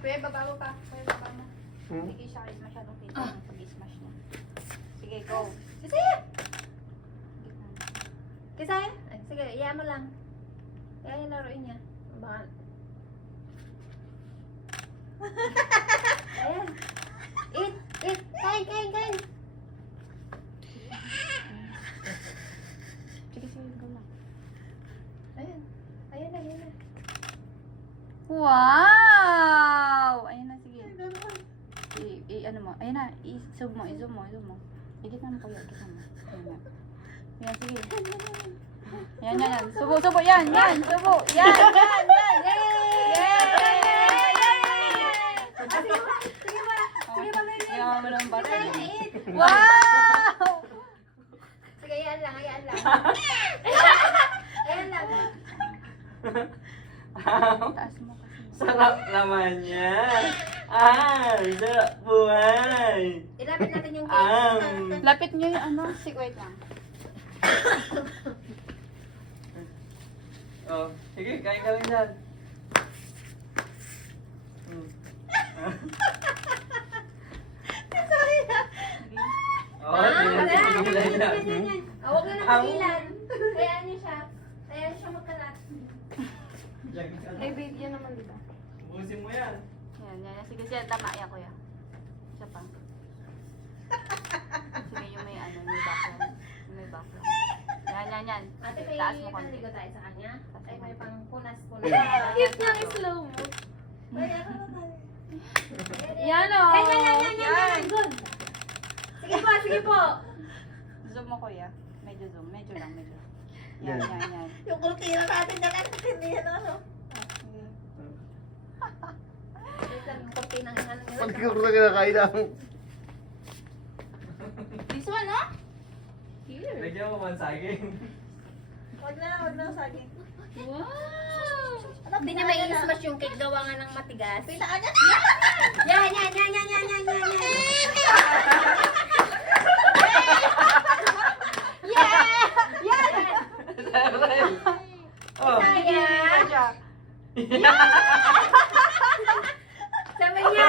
Kuya, baba mo pa. Kuya, baba mo. Sige siya guys, masyadong kita yung pag-smash niya. Sige, go. Kisaya! Kisaya? Ay, sige, iya mo lang. Kaya yung laruin niya. Baka... Ayan. Eat! Eat! Kain! Kain! Kain! Sige, sige, go lang. Ayan. Ayan na, ayan na. Wow! Ayun na, sige. Ano mo, ayun na, i-zoom mo. Igit na mo kuya, igit na mo. Ayun na. Yan, sige. Yan. Subo, yan, subo. Yan. Sige ba? Ganyan. Yan, walang baril. Eat! Wow! Sige, ayan lang, ayan lang. Ayan lang. Taas mo kasi. Sarap naman yan. Sarap buhay. Ilapit natin yung cake. Lapit nyo yung ano, wait lang. Oh, sige, kain ka lang dyan. Oh, Yan. yan. Huwag na naman Kaya niyo siya. Kaya niyo siya magkalat. Eh, babe, yan naman diba? Busin mo yan. Yan. Sige, siya, tama. Yan, kuya. Siya pa. Sige, yung may ano, may background. Yung may background. Yan. Ate, may Taas mo konti. panligo tayo sa kanya. Ay, may pang punas. Cute nga, slow mo. Yan o. Yan. Good. Sige po. Zoom mo, kuya. Medyo zoom. Medyo lang. Yan. Yung kultira natin na lang. Hindi yan ano. Sige. Yung kultira ng ano nila. Pag ko na kinakain lang. This one, no? Here. Lagyan mo man saging. Wag na saging. Wow! Hindi niya may smash yung cake. Gawa nga ng matigas. Pinaan niya. Yan. Oh. Sayang. Sabi niya,